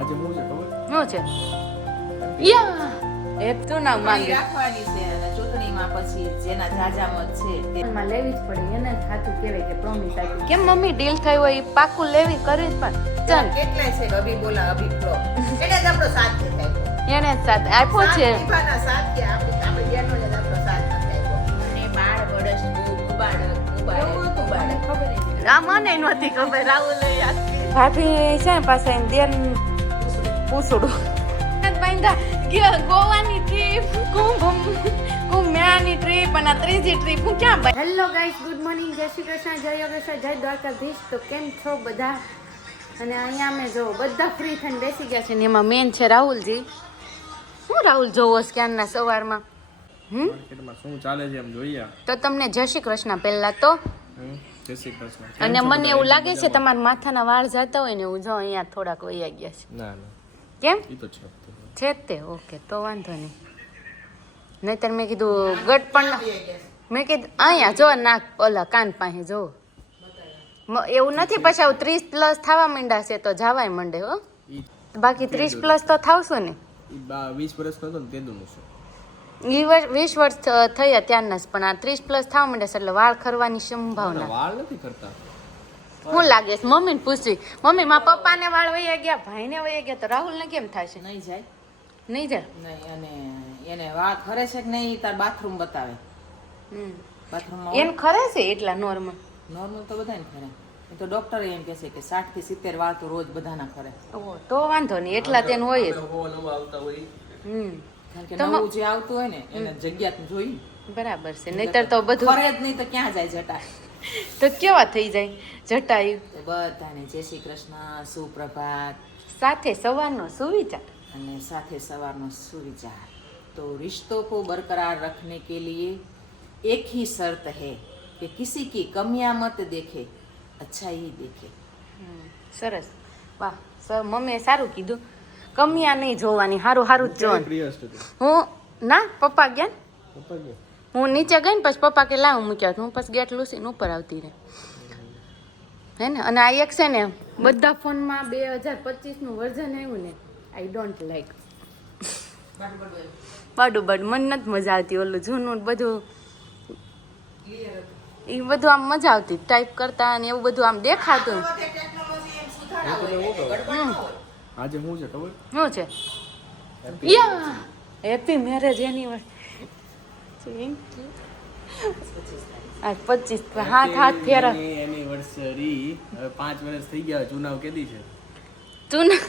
આજે હું છે ખબર? શું છે? યા એક તો ના માંગે રાખવાની છે અને ચૂંટણીમાં પછી જેના જાજા મત છે તેમાં લેવી જ પડે. એને જ સાચું કહેવાય કે પ્રોમિસ આપ્યું. કેમ મમ્મી ડીલ થઈ હોય એ પાકું લેવી કરી જ પણ ચાલ કેટલાય છે અભી બોલા અભી ફ્લો એને જ આપણો સાથ છે સાહેબ એને જ સાથ આપ્યો છે. દીપાના સાથ કે આપણે બેનો જ આપણો સાથ નથી આપ્યો અને 12 વર્ષ ઉબાડ ખબર આ મને નહોતી ખબર. રાહુલ યાદ ભાભી છે ને પાસે દેન પૂછડું બાંધા ગોવાની ટ્રીપ કુંભ મેળાની ટ્રીપ અને ત્રીજી ટ્રીપ હું ક્યાં bye. Hello guys, good morning, જય શ્રી કૃષ્ણ, જય યોગેશ્વર, જય દ્વારકાધીશ. તો કેમ છો બધા? અને અહીંયા અમે જો બધા ફ્રી થઈને બેસી ગયા છે ને એમાં મેન છે રાહુલજી. હું રાહુલ જોવો ક્યારના સવારમાં માર્કેટમાં શું ચાલે છે એમ જોઈએ. તો તમને જય શ્રી કૃષ્ણ પહેલા તો. જય શ્રી કૃષ્ણ. અને મને એવું લાગે છે તમારા માથાના વાળ જતા હોય ને હું જો અહીંયા થોડાક વૈયા ગયા છે. ના ના કેમ ઈ તો છે છે તે? ઓકે, તો વાંધો નહીં. નહીતર મેં કીધું ગટ પણ મેં કીધું અહીંયા જો નાક ઓલા કાન પાસે જો એવું નથી. પછી આવું 30+ થવા માંડ્યા છે તો જવાય મંડે હો. બાકી 30+ તો થાવશો ને. ઈ 20 વર્ષ નતો ને તેદુનું છે. ઈ 20 વર્ષ થયા ત્યારના જ, પણ આ 30+ થવા માંડ્યા છે એટલે વાળ ખરવાની સંભાવના. વાળ નથી કરતા. શું લાગે છે? મમ્મીને પૂછવી. મમ્મી મારા પપ્પાને વાળ વહી ગયા, ભાઈને વહી ગયા, તો રાહુલને કેમ થશે? નહીં જાય નહીં જાય. નહીં અને એને વાત ખરે છે કે નહીં તાર બાથરૂમ બતાવે. બાથરૂમમાં એને ખરે છે એટલા નોર્મલ? નોર્મલ તો બધાને ખરે. એ તો ડોક્ટર એમ કહે છે કે 60 થી 70 વાળ તો રોજ બધાના ખરે. ઓહો, તો વાંધો નહીં, એટલા તેનું હોય જ. કારણ કે નવું જે આવતું હોય ને એને જગ્યા જોઈ બરાબર છે. નહીતર તો બધું ખરે જ નહીં તો ક્યાં જાય જટા. તો કેવા થઈ જાય જટાયુ. તો બધાને જય શ્રી કૃષ્ણ, સુપ્રભાત, સાથે સવારનો સુવિચાર. અને સાથે સવારનો સુવિચાર. तो रिश्तों को बरकरार रखने के लिए एक ही शर्त है कि किसी की कमियां मत देखे, अच्छाई देखे. સરસ, વાહ સર, મમ્મીએ સારું કીધું. કમિયા નહીં જોવાની, હારું હારું જ જોવાનું. પ્રિય છે હું ના પપ્પા ગયા ને, પપ્પા કે હું નીચે ગઈ ને પછી પપ્પા કે લાવ મૂક્યા, હું પછી ગેટ લૂસીને ઉપર આવતી રહે હે ને. અને આ એક છે ને બધા ફોનમાં 2025નું વર્ઝન આવ્યું ને, આઈ ડોન્ટ લાઈક બાડું બાડું. મને નથી મજા આવતી. ઓલું જૂનું બધું એ બધું આમ મજા આવતી ટાઈપ કરતા અને એવું બધું આમ દેખાતું. આજે હું છે ખબર? શું છે? યા હેપી મેરેજ એનિવર્સરી. આજ 25 હાથ ફેરા એનિવર્સરી. હવે 5 વર્ષ થઈ ગયા. ચુનાવ કેદી છે? ચુનાવ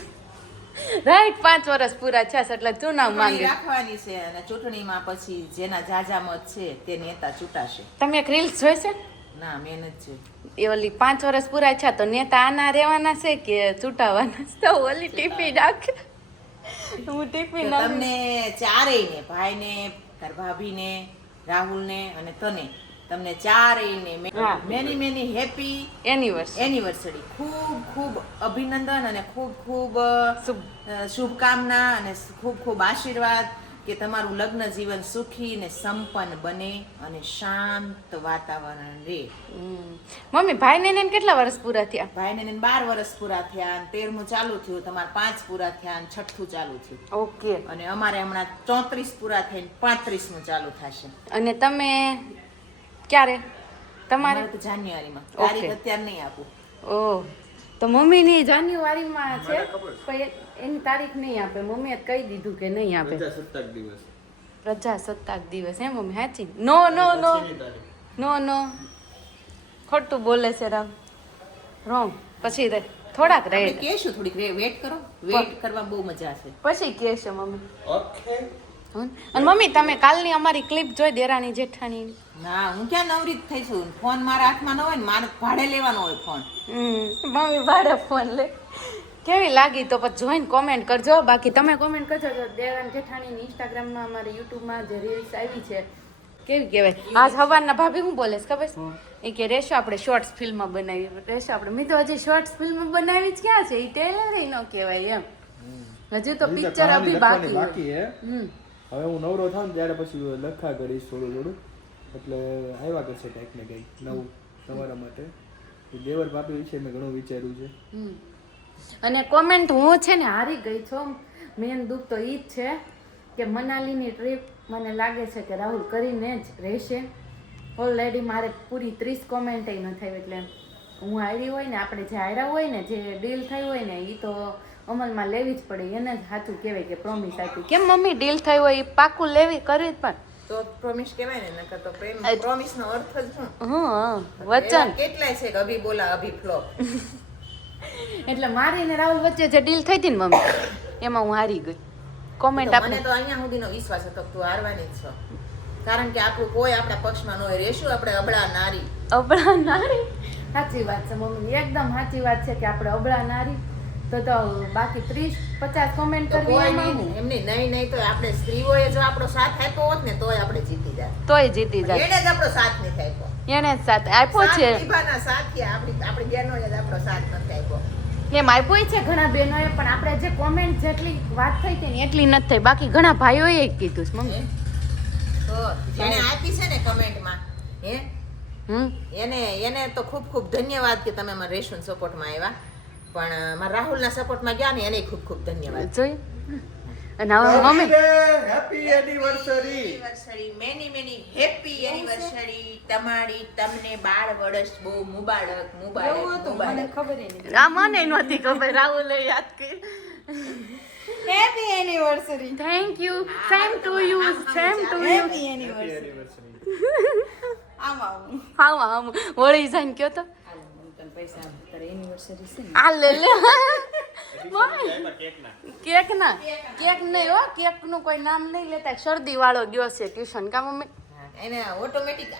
રાઈટ, 5 વર્ષ પૂરા થયા છે એટલે ચુનાવ માંગે. રાખવાની છે અને ચૂંટણીમાં પછી જેના જાજા મત છે તે નેતા ચૂંટાશે. તમે એક રીલ્સ જોઈ છે? ના, મહેનત છે. એ ઓલી 5 વર્ષ પૂરા થયા તો નેતા આના રહેવાના છે કે ચૂંટાવાના છે? તો ઓલી ટીપી નાખે. હું ટીપી નાખ. તમને ચારેયને, ભાઈને, તાર ભાભીને, રાહુલને અને તને, તમને ચારેયને મેની મેની હેપી એનિવર્સરી. ખૂબ ખૂબ અભિનંદન અને ખૂબ ખૂબ શુભકામના અને ખૂબ ખૂબ આશીર્વાદ કે તમારું લગ્ન જીવન સુખી ને સંપન્ન બને અને શાંત વાતાવરણ રહે. મમ્મી ભાઈને ને કેટલા વર્ષ પૂરા થયા? ભાઈને 12 વર્ષ પૂરા થયા અને 13મું ચાલુ થયું. તમારે 5 પૂરા થયા અને 6થું ચાલુ થયું. ઓકે. અને અમારે હમણાં 34 પૂરા થઈને 35મું ચાલુ થશે. અને તમે ક્યારે? તમારે તો જાન્યુઆરીમાં. તારીખ અત્યારે નહીં આપું. ઓહ, તો મમ્મીની જાન્યુઆરીમાં છે પણ એની તારીખ નહીં આપે. મમ્મીએ કહી દીધું કે નહીં આપે. પ્રજાસત્તાક દિવસ. પ્રજાસત્તાક દિવસ હે મમ્મી? સાચી? નો નો નો નો નો, ખોટું બોલે છે રામ. રોંગ. પછી થોડાક રહે કેશું, થોડીક વેટ કરો. વેટ કરવા બહુ મજા છે. પછી કે છે મમ્મી. ઓકે. અને મમ્મી તમે કાલની અમારી ક્લિપ જોઈ દેરાણી જેઠાણી? ના, હું ક્યાં નવરીત થઈ છું. ફોન મારા હાથમાં ન હોય ને, મારે ભાડે લેવાનો હોય ફોન. મમ્મી ભાડે ફોન લે. કેવી લાગી તો પછી જોઈને કોમેન્ટ કરજો. બાકી તમે કોમેન્ટ કરજો તો દેરાણી જેઠાણીની ઇન્સ્ટાગ્રામમાં અમારી યુટ્યુબમાં જે રીલ્સ આવી છે કેવી કહેવાય. આજ સવારના ભાભી હું બોલે ખબર છે? એ કે રેશો આપણે શોર્ટ્સ ફિલ્મ બનાવી. રેશો આપણે મેં તો હજી શોર્ટ્સ ફિલ્મ બનાવી જ ક્યાં છે? એ ટેલર ન કહેવાય એમ. હજુ તો પિક્ચર અભી બાકી હે. હવે હું નવરો થાઉં ને ત્યારે પછી લખા કરીશ થોડું થોડું. એટલે આવ્યા કરશે કંઈક ને કંઈક નવું તમારા માટે. દેવર ભાભી વિશે મેં ઘણું વિચાર્યું છે. અને કોમેન્ટ હું છે ને હારી ગઈ છું. મેન દુઃખ તો ઈ જ છે કે મનાલીની ટ્રીપ મને લાગે છે કે રાહુલ કરીને જ રહેશે. ઓલરેડી મારે પૂરી 30 કોમેન્ટ ન થઈ, એટલે હું હારી હોય ને, આપણે જે હાર્યા હોય ને, જે ડીલ થઈ હોય ને, એ તો અમલમાં લેવી જ પડે. એને જ સાચું કહેવાય કે પ્રોમિસ આપી. કેમ મમ્મી ડીલ થઈ હોય એ પાકું લેવી કરી પણ તો પ્રોમિસ કહેવાય ને, નકર તો પ્રેમ પ્રોમિસ નો અર્થ જ શું? હા વચન. એવા કેટલાય છે કે અભી બોલા અભી ફ્લોપ. એટલે મારી ને રાહુલ વચ્ચે જે ડીલ થઈ હતી ને મમ્મી, એમાં હું હારી ગઈ. કોમેન્ટ મને તો અહીંયા સુધીનો વિશ્વાસ હતો કે તું હારવાની જ છો, કારણ કે આપણું કોઈ આપણા પક્ષમાં ન હોય. રેશું આપણે અબળા નારી. અબળા નારી, સાચી વાત છે મમ્મી, એકદમ સાચી વાત છે કે આપણે અબળા નારી. તો બાકી 30-50 કોમેન્ટ કરવી એમાં હું. એમની નહીં તો આપણે સ્ત્રીઓએ જો આપણો સાથ આપ્યો હોત ને તોય આપણે જીતી જાય. તોય જીતી જાય. એને જ આપણો સાથ નથી આપ્યો. એને જ સાથ આપ્યો છે. દીભાના સાથી આપણી બહેનોએ જ આપણો સાથ નથી આપ્યો. એમ આપ્યો છે ઘણા બહેનોએ, પણ આપણે જે કોમેન્ટ જેટલી વાત થઈ હતી ને એટલી નથી થઈ. બાકી ઘણા ભાઈઓએ કીધું છે મમ્મી. તો જેણે આપી છે ને કમેન્ટમાં એને તો ખૂબ ખૂબ ધન્યવાદ કે તમે મારા રેશુ સપોર્ટમાં આવ્યા. પણ મારા રાહુલના સપોર્ટમાં ગયા ને એને ખૂબ ખૂબ ધન્યવાદ. જોઈ અને હવે mummy happy anniversary, many happy anniversary તમારી. તમને 12 વર્ષ બહુ મુબારક. મને ખબર નહીં. આ મને નહોતી ખબર, રાહુલે યાદ કરી. Happy anniversary. Thank you. Same to you. Same to you. Happy anniversary. આમ હા વળી જાય કયો તો પૈસા તારે એનિવર્સરી છે ને. આ લે કેક નહીં હો, કેક નું કોઈ નામ નહીં લેતા. શરદી વાળો ગયો છે ટ્યુશન કા મમ્મી, એને ઓટોમેટિક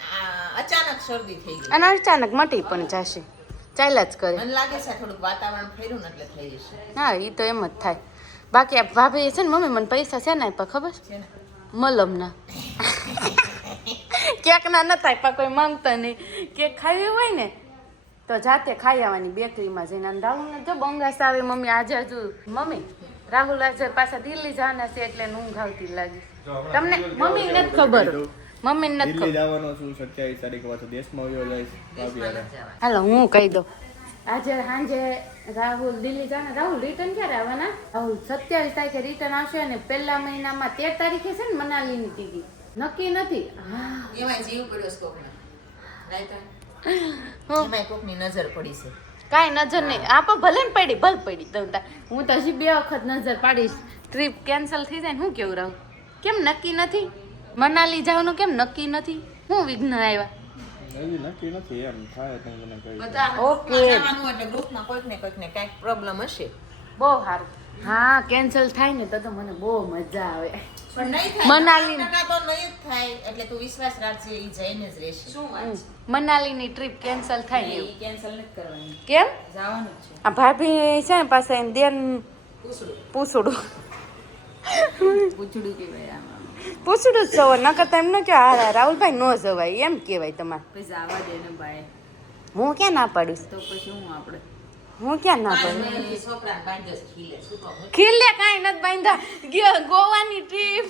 અચાનક શરદી થઈ ગઈ અને અચાનક મટી પણ જશે. ચાલ્યા જ કરે. મને લાગે છે થોડુંક વાતાવરણ ફેર્યું ને એટલે થઈ જશે. હા એ તો એમ જ થાય. બાકી આ ભાભી છે ને મમ્મી મને પૈસા છે ને આપ્યા ખબર છે? મલમના. કેક ના નતા આપ્યા, કોઈ માંગતા નહીં. કેક ખાવી હોય ને તો જાતે ખાઈ આવવાની બેકરીમાં જઈને. અને રાહુલને જો બંગાસ આવે મમ્મી. આજે હજુ મમ્મી રાહુલ આજે પાછા દિલ્હી જવાના છે એટલે ઊંઘ આવતી લાગી. તમને મમ્મી નથી ખબર, મમ્મી નથી દિલ્હી ખબર. જવાનો છું 27 તારીખે પાછો દેશમાં આવ્યો જઈશ ભાભી હારે. હાલો હું કહી દઉં. આજે સાંજે રાહુલ દિલ્હી જવાના. રાહુલ રિટર્ન ક્યારે આવવાના? રાહુલ 27 તારીખે રિટર્ન આવશે અને પહેલા મહિનામાં 13 તારીખે છે ને મનાલીની ટિકિટ નક્કી નથી. એમાં જીવ પડ્યો છે કોકને. એમાં કોકની નજર પડી છે. કાંઈ નજર નહીં. આ પણ ભલે ને પડી દઉં. હું તો હજી 2 વખત નજર પાડીશ. ટ્રીપ કેન્સલ થઈ જાય ને હું કેવું રહું? કેમ નક્કી નથી? મનાલી જવાનું કેમ નક્કી નથી? હું વિઘ્ન આવ્યા? હજી નક્કી નથી, એમ થાય તો મને કહી દો. બધા ઓકે. જવાનું એટલે ગ્રુપમાં કોઈકને કાંઈક પ્રોબ્લેમ હશે. બહુ સારું. હા કેન્સલ થાય ને તો મને બહુ મજા આવે. પણ નહીં થાય. મનાલી 90% તો નહીં જ થાય. એટલે તું વિશ્વાસ રાખજે, ઈ જઈને જ રહેશે. શું વાત છે? મનાલીની ટ્રીપ કેન્સલ થાય ને એવું. ઈ કેન્સલ નથી કરવાની, કેમ? જવાનું જ છે. આ ભાભી છે ને પાસે એમ દેન પૂછડું પૂછડું કહેવાય આમાં. પૂછડું જ જવો ન કરતા એમ ન કે હા રાહુલભાઈ ન જવાય એમ કહેવાય તમારે. પછી આવવા દે ને ભાઈ, હું ક્યાં ના પાડું? તો પછી હું આપણે હું ક્યાં ના પાડું? અને છોકરાને બાંધ્યો છે ખીલે. શું કહું? ખીલે કાંઈ નથી બાંધ્યા. ગોવાની ટ્રીપ,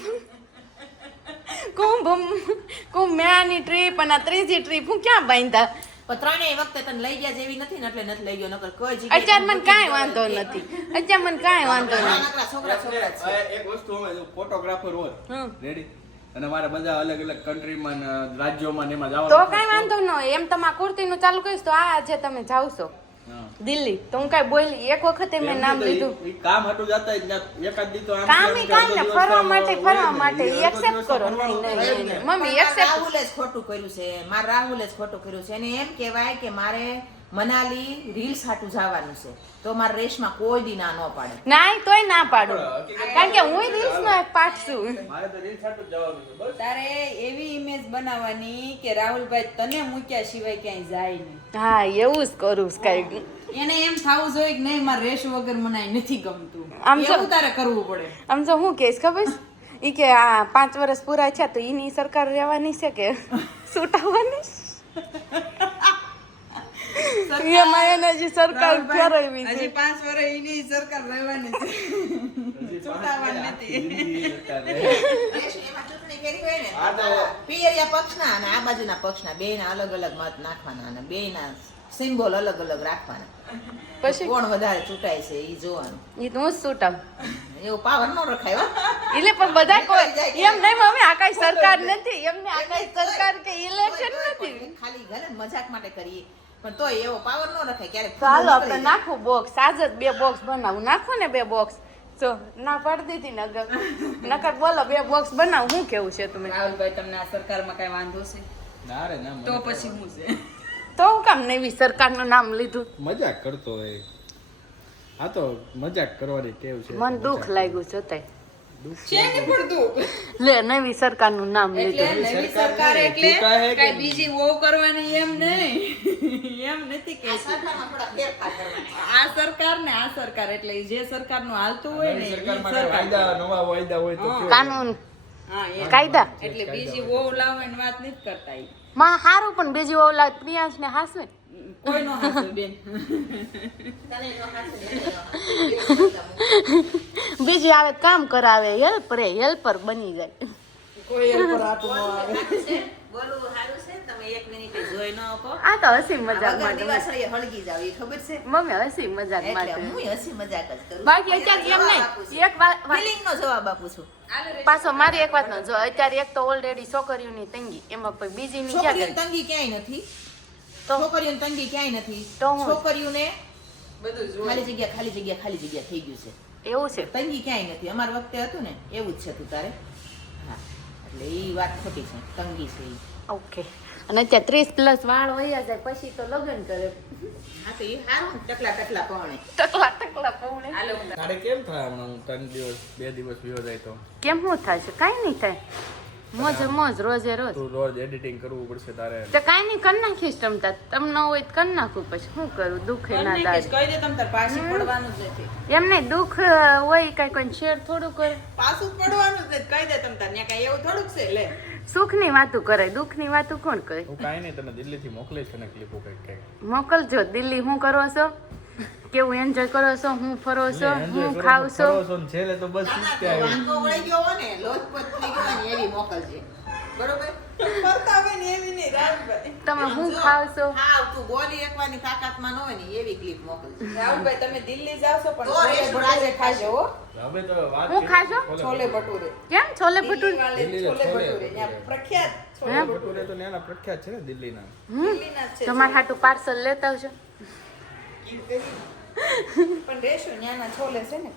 કુંભ મેળાની ટ્રીપ અને આ ત્રીજી ટ્રીપ હું ક્યાં બાંધ્યા? પણ ત્રણેય વખતે તને લઈ ગયા જેવી નથી ને એટલે નથી લઈ ગયો. નકર કોઈ અત્યારે મને કાંઈ વાંધો નથી. અત્યારે મને કાંઈ વાંધો નથી. નકરા છોકરા જ છે. એક વસ્તુ અમે ફોટોગ્રાફર હોત હમ. રેડી, અને મારે બધા અલગ અલગ કન્ટ્રીમાં ને રાજ્યોમાં ને એમાં તો જવાનું કાંઈ વાંધો ન હોય. એમ તમારા કુર્તીનું ચાલુ કરીશ તો આ જે તમે જાવ છો હા. દિલ્હી તો હું કાંઈ બોલી એક વખતે મેં નામ લીધું. ઈ કામ હતું જતા જ ના, એકાદ દી તો આમ કામ તેમ ઈ કે કામ અડધો ને દિવસ ફરવા કામ માટે હોય ને, ઈ એક્સેપ્ટ અડધો કરો. દિવસ નહીં ફરવાનું નહીં થાય નહીં ને. મમ્મી મારા એક્સેપ્ટ. રાહુલે જ ખોટું કર્યું છે. મારા રાહુલે જ ખોટું કર્યું છે. એને એમ કહેવાય કે મારે મનાલી રીલ્સ હાટું જવાનું છે તો મારા રેસમાં કોઈ દી ના ન પાડે. ના તોય ના પાડું, કારણ કે હું રીલ્સ નો એક પાર્ટ છું. મારે તો રીલ છાટું જ જવાનું છે બસ. તારે એવી ઇમેજ બનાવવાની કે રાહુલભાઈ તને મૂક્યા સિવાય ક્યાંય જાય નહીં. હા એવું જ કરું કઈ. એને એમ થવું જોઈએ કે નહીં મારે રેસ વગર મને અહીં નથી ગમતું. આમ જો- એવું તારે કરવું પડે. આમ જો હું કહીશ ખબર છે? ઈ કે આ 5 વર્ષ પૂરા છે તો ઈની સરકાર રહેવાની છે કે છૂટાવાની? એમાં એને હજી સરકાર ફેરવી છે. હજી 5 વર્ષ એની સરકાર રહેવાની છે. છૂટાવાની નથી. જિંદગી સરકાર રહે. રેસ એમાં ચૂંટણી કરી હોય ને આ તો- પિયરિયા પક્ષના અને આ બાજુના પક્ષના બેયના અલગ અલગ મત નાખવાના અને બેયના સિમ્બોલ અલગ અલગ રાખવાના. પછી કોણ વધારે ચૂંટાય છે એ જોવાનું. એ તો હું જ છૂટાવ એવો પાવર ન રખાય હો. એટલે પણ બધા કોઈ એમ નહીં મમ્મી આ કઈ સરકાર નથી એમને આ કઈ સરકાર કે ઇલેક્શન નથી ખાલી ઘરે મજાક માટે કરીએ પણ તોય એવો પાવર ન રખાય. ક્યારેક તો હાલો આપણે નાખું બોક્સ આજ જ 2 બોક્સ બનાવું નાખો ને 2 બોક્સ તો ના પાડી દીધી ને નકર બોલો 2 બોક્સ બનાવું શું કેવું છે તમે રાહુલભાઈ તમને આ સરકારમાં કઈ વાંધો છે ના રે ના, તો મને પછી હું છે તો હું કામ નવી સરકારનું નામ લીધું મજાક કરતો હોય. આ તો મજાક કરવાની ટેવ છે. મને દુઃખ લાગ્યું છતાંય દુઃખ છે ને પણ તું લે નવી સરકારનું નામ એટલે લીધું નવી સરકાર સરકાર ને એટલે ચૂકાય કે કઈ બીજી વહુ કરવાની એમ નહીં એમ નથી કે સરકારમાં થોડા ફેરફાર કરવાના. આ સરકાર ને આ સરકાર એટલે જે સરકારનું હાલતું હોય ને નવી ઈ સરકાર માટે સરકાર. વાયદા નવા વાયદા હોય તો કેવું? કાનૂન હા એમ. કાયદા એટલે બીજી વહુ લાવવાની વાત નથી કરતા ઈ. માં હારું પણ બીજી ઓલા પ્રિયાંશ ને હાસવે કોઈ નો હાચું બેન તને નો હાથ ને બીજી આવે તો કામ કરાવે હેલ્પર બની જાય કોઈ એમ પર હાથું ન આવે બોલું સારું છે. તમે 1 મિનિટ જોઈ ન આપો. આ તો હસી મજાક વગર માટે દિવાસળીએ હળગી જાવ એ ખબર છે. મમ્મી હસી મજાક એટલે માટે હું હસી મજાક જ કરું. બાકી અત્યારે એમ નહીં એક વાત ફિલિંગ નો જવાબ આપું છું. પાછો મારી એક વાત નો જો અત્યારે એક તો ઓલરેડી છોકરીઓની તંગી એમાં પછી બીજી ની ક્યાં છોકરીઓની ગઈ તંગી ક્યાંય નથી. તો છોકરીઓની તંગી ક્યાંય નથી. તો હું? છોકરીઓને બધું જોઈ ખાલી જગ્યા ખાલી જગ્યા ખાલી જગ્યા થઈ ગયું છે. એવું છે તંગી ક્યાંય નથી. અમારા વખતે હતું ને એવું જ છે તું તારે. હા એટલે એ વાત ખોટી છે. તંગી છે ઈ. ઓકે અને અત્યારે 30+ વાળ વયા જાય પછી તો લગ્ન કરે હા તો એ સારું ટકલા ટકલા પહોણે. ટકલા પૌણે હાલો હું તારે કેમ થાય હમણાં 3 દિવસ 2 દિવસ વિયો જાય તો? કેમ શું થાય છે કાંઈ નહીં થાય મોજે મોજ રોજે રોજ તું રોજ એડિટિંગ કરવું પડશે તારે. તો કાંઈ નહીં કરી નાખીશ તમતા તમને હોય તો કરી નાખું પછી શું કરું દુઃખે ના કહી દાદ દે તમ તાર પાછી પડવાનું જ નથી એમ નહીં દુઃખ હોય કાંઈ કોઈ શેર થોડું કરે પાછું જ પડવાનું જ નથી કહી દે તમ તાર ત્યાં કઈ એવું થોડુંક છે લે સુખની વાતું કરે દુઃખની વાતું કોણ કરે હું કાંઈ નહીં તને દિલ્હીથી મોકલીશ ને ક્લિપો કંઈક. મોકલજો દિલ્હી હું કરો છો કેવું એન્જોય કરો છો હું ફરો છો હું ખાવ છો છેલ્લે તો બસ ના, ઈ જ ના, તો ત્યાં વાંકો વળી ગયો હોય ને લોચપોચ થઈ ગયો હોય ને એવી મોકલજે. બરોબર? ફરતા હોય ને એવી નહીં રાહુલભાઈ તમે હું જો, ખાવ છો હાવ તું ગોળી એકવાની તાકાતમાં ન હોય ને એવી ક્લિપ મોકલજે. રાહુલભાઈ તમે દિલ્હી જાવ છો પણ તો છોલે રેસ્ટોરન્ટ ભટુરે છે. ખાજો હો હવે તો વાત હું કરી ખાશો? છોલે ભટુરે કેમ છોલે દિલ્હી ભટુરે વાળે દિલ્હી છોલે છોલે ભટુરે ભટુરે. ત્યાં પ્રખ્યાત છોલે હે? ભટુરે તો નાના પ્રખ્યાત છે ને દિલ્હીના. દિલ્હીના જ છે તમારા હાટું પાર્સલ લેતા આવજો પણ રેશો ન્યાના છોલે છે ને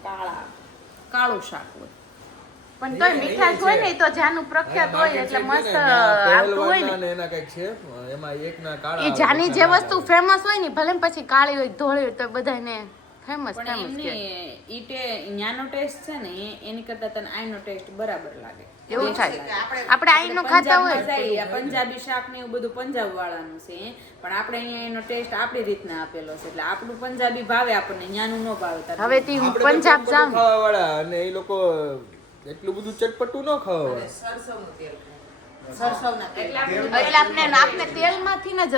કાળું શાક હોય પણ તોય મીઠાશ હોય ને તો જાનું પ્રખ્યાત હોય એટલે મસ્ત આવતું હોય ને ને એના કંઈક છે એમાં એકના કાળા એ જાની જે વસ્તુ ફેમસ હોય ને ભલે પછી કાળી હોય ધોળી હોય તો બધાને ફેમસ પણ ફેમસ એમને કે ઈટે ન્યાનો ટેસ્ટ છે ને એની કરતા તને આઈનો ટેસ્ટ બરાબર લાગે એવું થાય આપણે આપણે આઈનો ખાતા હોય પંજાબમાં જાય, આ પંજાબી શાક ને એવું બધું પંજાબ વાળાનું છે પણ આપણે અહીંયા એનો ટેસ્ટ આપણી રીતના આપેલો છે એટલે આપણું પંજાબી ભાવે આપણને ન્યાનું ન ભાવે તારે. હવે થી હું આપણે પંજાબ ચટપટું જાઉં ખાવાવાળા અને એ લોકો એટલું બધું ચટપટું ન ખાવાવાળા. સરસવનું તેલ. સરસવના તેલ. એટલે આપણે તેલમાંથી ને જ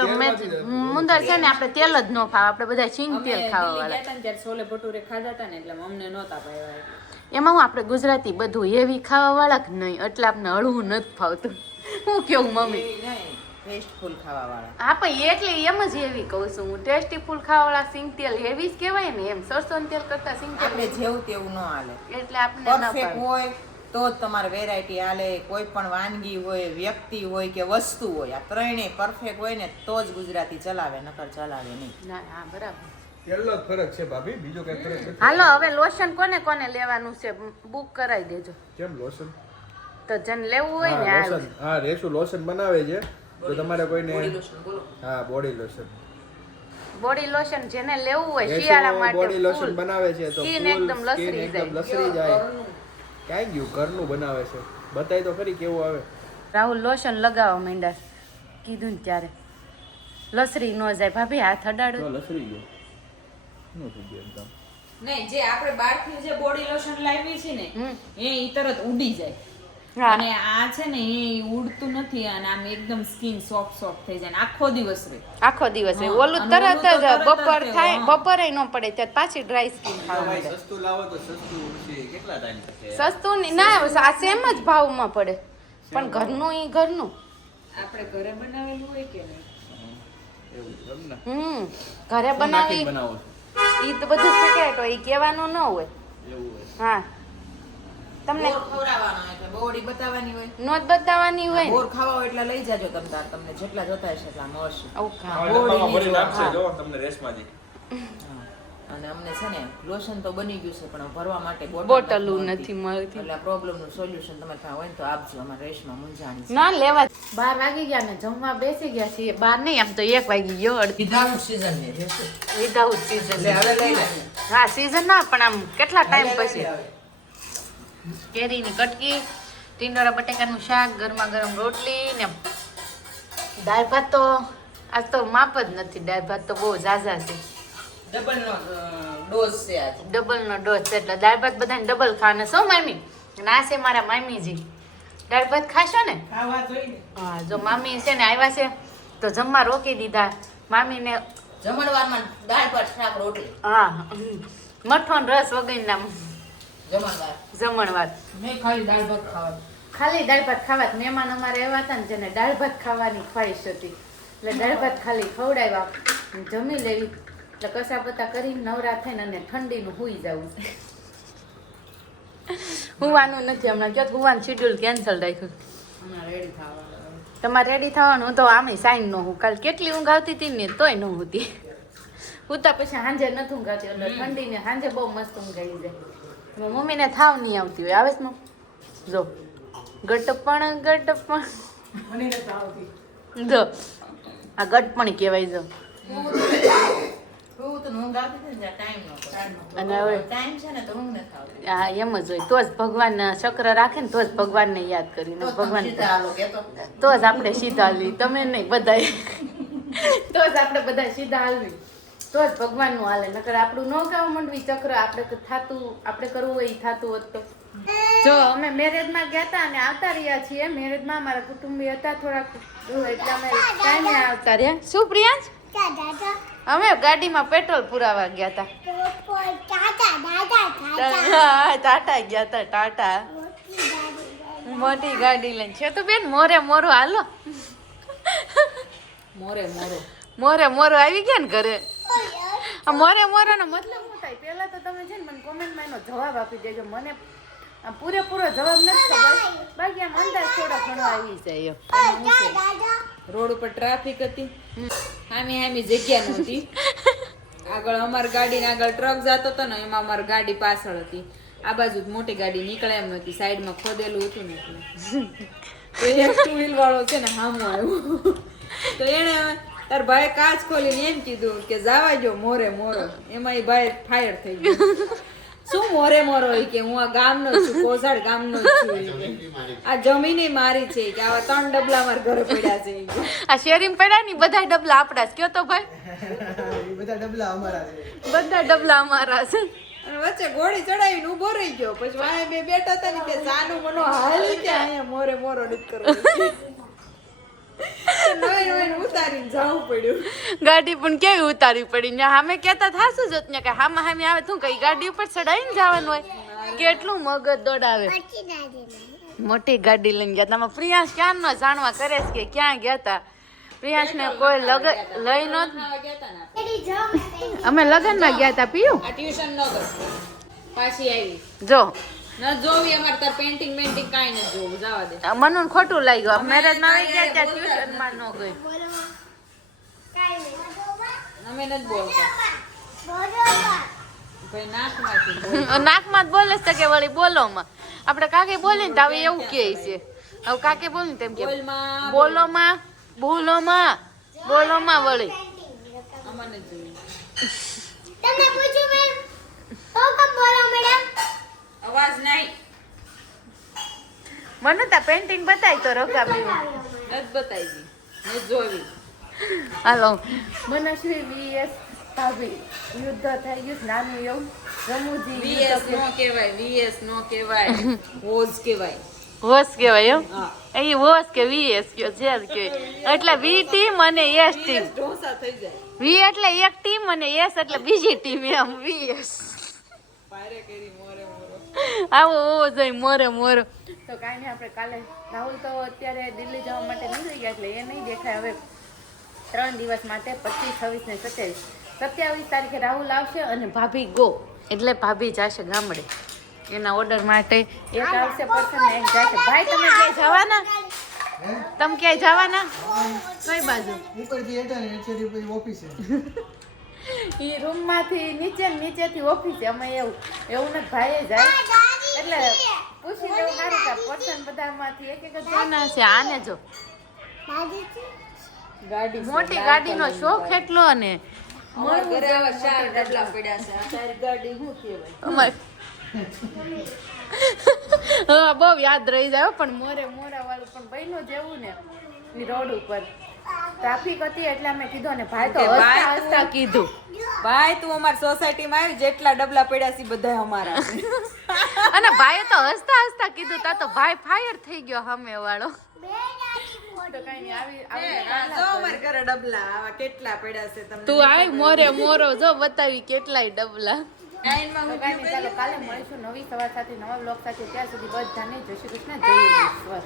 મુંદર છે ને આપણે તેલ જ ન ખાવ આપણે બધા સિંગ અમે તેલ દિલ્હી ખાવા ગયા વાળા હતા ને ત્યારે છોલે ભટુરે ખાધા હતા ને એટલે અમને નહોતા ભાવ્યા એટલે. એમાં હું આપણે ગુજરાતી બધું હેવી ખાવા વાળા કે નહીં એટલે આપણે હળવું નથી ફાવતું હું કેવું મમ્મી એ નહીં, ટેસ્ટફુલ ખાવાવાળા. હા પણ એટલે એમ જ હેવી કહું છું હું ટેસ્ટી ફૂલ ખાવા વાળા સિંગ તેલ હેવી જ કહેવાય ને એમ સરસોનું તેલ કરતા સિંગ તેલ આપણે જેવું તેવું ન હાલે. એટલે આપણે ના પરફેક્ટ ભાવે હોય તો જ તમારે વેરાયટી હાલે. કોઈ પણ વાનગી હોય, વ્યક્તિ હોય કે વસ્તુ હોય, આ ત્રણેય પરફેક્ટ હોય ને તો જ ગુજરાતી ચલાવે, નકર ચલાવે નહીં. ના હા બરાબર એટલો જ ફરક છે ભાભી, બીજો કઈ ફરક નથી. હાલો હવે લોશન કોને કોને લેવાનું છે બુક કરાવી દેજો કેમ લોશન? તો જેને લેવું હોય ને હા, આવે લોશન. હા, રેશુ લોશન બનાવે છે તો તમારે કોઈને હા બોડી લોશન બોડી લોશન જેને લેવું હોય શિયાળા માટે બોડી લોશન બનાવે છે તો સ્કિન full એકદમ skin લસરી એકદમ જાય લસરી જાય. ક્યાં ગયું? ઘરનું બનાવે છે. બતાય તો ખરી કેવું આવે. રાહુલ લોશન લગાવવા માંડ્યા કીધું ને ત્યારે લસરી ન જાય ભાભી હાથ અડાડો લસરી ગયો નો થઈ ગયો એકદમ. નહીં જે આપણે બહારથી જે બોડી લોશન લાવી છે ને હમ. એ તરત ઉડી જાય હા અને આ છે ને એ ઉડતું નથી અને આમ એકદમ સ્કિન સોફ્ટ થઈ જાય ને આખો દિવસ રહે આખો દિવસ હા, ઓલું અને તરત ઓલું તો જ તરત જ બપોર તે, થાય હા. બપોરે ન પડે ત્યારે પાછી ડ્રાય સ્કિન ખાવા માંડે સસ્તું લાવો તો સસ્તું ઉડશે. કેટલા ટાઈમ થશે? સસ્તું નહીં ના આ સેમ જ ભાવમાં પડે પણ ઘરનું ઈ ઘરનું આપણે ઘરે બનાવેલું હોય કે નહીં એવું છે એમ ને? ઘરે શું નાખીને બનાવી બનાવો છો? ઈ તો બધું સિક્રેટ હોય, ઈ કહેવાનું ન હોય. એવું હોય. હા તમને બોર ખવડાવવાનો એટલે બોડી બતાવવાની હોય. નોટ બતાવવાની હોય ને. બોર ખાવા હોય એટલે લઈ જાજો તમ તાર, તમને જેટલા જોતા હશે એટલા મળશે. આવું ખા. હવે બોડી ડબ્બામાં ભરીને ની આપશે હા. જો તમને રેશમાજી. હા. અને અમને છે ને લોશન તો બની ગયું છે પણ ભરવા માટે બોટલું નથી મળતી. એટલે આ પ્રોબ્લેમ નું સોલ્યુશન તમારે પાસે હોય ને તો આપજો. અમારે રેશમાં મૂંઝાણી છે. ના લેવા 12 વાગી ગયા ને જમવા બેસી ગયા છીએ. 12 નહીં આમ તો 1 વાગી ગયો. વિધાઉટ સીઝન ને રહેશે. Without season. એટલે હવે લઈ લે. હા સીઝન ના પણ આમ કેટલા ટાઈમ લઈ લે પછી. હવે. કેરીની કટકી, ટીંડોરા બટેકાનું શાક, ગરમા ગરમ રોટલી ને દાળ ભાત તો આજ તો માપ જ નથી. દાળ ભાત તો બહુ ઝાઝા છે. ડબલ નો ડોઝ છે આજ. ડબલ નો ડોઝ છે એટલે દાળ ભાત બધાને ડબલ ખાવાના. શું મામી? ના છે મારા મામીજી. દાળ ભાત ખાશો ને? ખાવા જોઈએ. હા જો મામી છે ને આવ્યા છે તો જમવા રોકી દીધા. મામીને જમણવારમાં દાળ ભાત શાક રોટલી. હા મઠો ને રસ વગરના જમણવાર. જમણવાર. મેં ખાલી દાળ ભાત ખાવાનું. ખાલી દાળ ભાત ખાવા. મહેમાન અમારે આવ્યા હતા ને જેને દાળ ભાત ખાવાની ખ્વાહિશ હતી એટલે દાળ ભાત ખાલી ખવડાવ્યા. જમી લેવી એટલે કસા પતા કરીને નવરા થઈને અને ઠંડીનું હુઈ જવું. હુવાનું નથી હમણાં ક્યાંક હુવાનું શેડ્યુલ કેન્સલ રાખ્યું. હમણાં રેડી ખાવાનું. તમારે રેડી થવાનું તો આમે સાઈન ન હું. કાલ કેટલી ઊંઘ આવતી હતી ને તોય ન હોતી. હુતા પછી સાંજે નથી ઊંઘ આવતી એટલે ઠંડીને સાંજે બહુ મસ્ત ઊંઘ આવી જાય. મમ્મીને થાવ નહીં આવતી હોય. આવે છે મમ્મી? જો ગટપણ ગટપણ મને નથી આવતી. જો આ ગટપણ કહેવાય. જો હું તો ઊંઘ આવતી હતી ને ટાઈમ નો અને હવે ટાઈમ છે ને તો ઊંઘ નથી આવતી. હા એમ જ હોય. તો જ ભગવાન ચક્ર રાખે ને તો જ ભગવાનને યાદ કરીને તો તમે ભગવાન સીધા હાલો કહેતો. તો જ આપણે સીધા હાલવી. તમે નહીં બધાય તો જ આપણે બધા સીધા હાલવી તો જ ભગવાનનું હાલે. નકર આપણું ન ગાવા માંડવી ચક્ર. આપણે આપણે કરવું હોય એ થતું હોત તો. જો અમે મેરેજમાં ગયા હતા અને આવતા રહ્યા છીએ. મેરેજમાં અમારા કુટુંબી હતા થોડાક એટલે અમે ટાઈમે આવતા રહ્યા. શું પ્રિયાંશ? અમે ગાડીમાં પેટ્રોલ પુરાવા ગયા હતા. ટાટા ગયા હતા. ટાટા મોટી ગાડી લઈને છે તો બેન. મોરે મોરો હાલો. મોરે મોરો. મોરે મોરો આવી ગયા ને ઘરે. આ મોરે મોરો નો મતલબ શું થાય? પેલા તો તમે છે ને મને કોમેન્ટમાં એનો જવાબ આપી દેજો. મને આમ પૂરેપૂરો જવાબ નથી ખબર. બાકી આમ અંદાજ થોડો ઘણો આવી જાય. રોડ ઉપર ટ્રાફિક હતી, હામી જગ્યા નહોતી. આગળ અમારી ગાડી ને આગળ ટ્રક જતો હતો ને એમાં અમારી ગાડી પાછળ હતી. આ બાજુ મોટી ગાડી નીકળે એમ નહોતી. સાઈડમાં ખોદેલું હતું ને તો એક 2 વ્હીલ વાળો છે ને હામો આવ્યો તો એને તાર ભાઈ કાચ ખોલીને એમ કીધું કે જાવા જો મોરે મોરો. એમાં એ ભાઈ ફાયર થઈ ગયો. શું મોરે મોરો ઈ કે હું આ ગામનો જ છું, કોસાડ ગામનો જ છું ઈ કે. આ જમીને મારી છે કે આવા 3 ડબલા મારા ઘરે પડ્યા છે ઈ કે. આ શેરીમાં પડ્યા ની બધા ડબલા આપડા જ. કયો તો ભાઈ બધા ડબલા અમારા છે. બધા ડબલા અમારા છે. અને વચ્ચે ઘોડી ચડાવીને ઊભો રહી ગયો. પછી વાય બે બેઠા હતા ને કે સાનું મનો હાલી કે અહીંયા મોરે મોરો નથી કરવો. ઉતારીને જવું પડ્યું. ગાડી પણ કેવી ઉતારી પડી ને સામે કેતા થાશું જોત ને કે હામાં હામે આવે તું કઈ ગાડી ઉપર ચડાવીને જવાનું હોય. કેટલું મગજ દોડાવે. મોટી ગાડી લઈને ગયા હતા. પ્રિયાંશ ક્યાં નો જાણવા કરે છે કે ક્યાં ગયા હતા. પ્રિયાંશ ને કોઈ લઈ નો. અમે લગન માં ગયા હતા. પીયું આ ટ્યુશન ન કર. પાછી આવી જો ન જોવી અમારે તાર પેન્ટિંગ મેન્ટિંગ કાઈ ન જોવું. જવા દે. મને ખોટું લાગ્યું. મેરેજ માં આવી ગયા ત્યાં ટ્યુશન માં ન ગઈ. અમે નથી બોલતા. ભાઈ નાકમાંથી નાકમાં જ બોલે છે કે વળી બોલો માં. આપણે કાકે બોલીને તો હવે એવું કે છે. હવે કાકે બોલે ને તેમ કે બોલમાં બોલો માં બોલો માં બોલો માં વળી. અમને જ જોયું. તમને પૂછ્યું મેમ તો કમ બોલો મેડમ અવાજ નહીં. મને તો પેન્ટિંગ બતાય તો રકાબી. નથી બતાવી ને જોવી. હાલો મનશ્રી વીએસ ભાભી યુદ્ધ થઈ ગયું નાનું એવું રમૂજી વીએસ નો કહેવાય. વીએસ નો કહેવાય. હોઝ કહેવાય. હોશ કહેવાય એમ. હા. એ હોશ કે વીએસ કયો છે કહેવાય. એટલે વી ટીમ અને એસ ટીમ. ઢોસા થઈ જાય. વી એટલે એક ટીમ અને એસ એટલે બીજી ટીમ એમ વીએસ. પાયરે કરી મોરે મોરો. આવો હોવો જોઈએ મોરે મોરો. તો કાંઈ નહીં આપણે કાલે રાહુલ તો અત્યારે દિલ્હી જવા માટે નીકળી ગયા એટલે એ નહીં દેખાય. હવે 3 દિવસ માટે 25, 26 ને 27. 27 તારીખે રાહુલ આવશે અને ભાભી ગો એટલે ભાભી જશે ગામડે એના ઓર્ડર માટે. એક આવશે પર્સન ને એક જશે. ભાઈ તમે ક્યાંય જવાના? તમે ક્યાંય જવાના? કઈ બાજુ? ઈ રૂમ માંથી નીચે ને નીચેથી ઓફિસે. અમે એવું નથી, ભાઈએ જાય એટલે પૂછી લેવું સારું કે પર્સન બધામાંથી એક એક જ જોના છે. આને જો ગાડી મોટી ગાડીનો શોખ એટલો ને અમારા ઘરે આવા 4 ડબલા પડ્યા છે. આ તારી ગાડી શું કહેવાય? અમાર હા બહુ યાદ રહી જાય હો, પણ મોરા વાળું પણ બહેનો જેવું ને ઈ રોડ ઉપર ટ્રાફિક હતી એટલે અમે કીધું ને ભાઈ તો હસતા હસતા કીધું ભાઈ તું અમારી સોસાયટીમાં આવી જેટલા ડબલા પડ્યા છે બધા અમારા છે. અને ભાઈએ તો હસતા હસતા કીધું તા તો ભાઈ ફાયર થઈ ગયો સામે વાળો. તો કઈ નહીં આવી જો અમારા ઘરે ડબલા આવા કેટલા પડ્યા છે તમને તું આવી મોરો જો બતાવી કેટલાય ડબલા. લાઈનમાં તો કાંઈ નહીં, ચાલો કાલે મળીશું નવી સવાર સાથે નવા બ્લોગ સાથે. ત્યાં સુધી બધાને જય શ્રી કૃષ્ણ, જય યોગેશ્વર.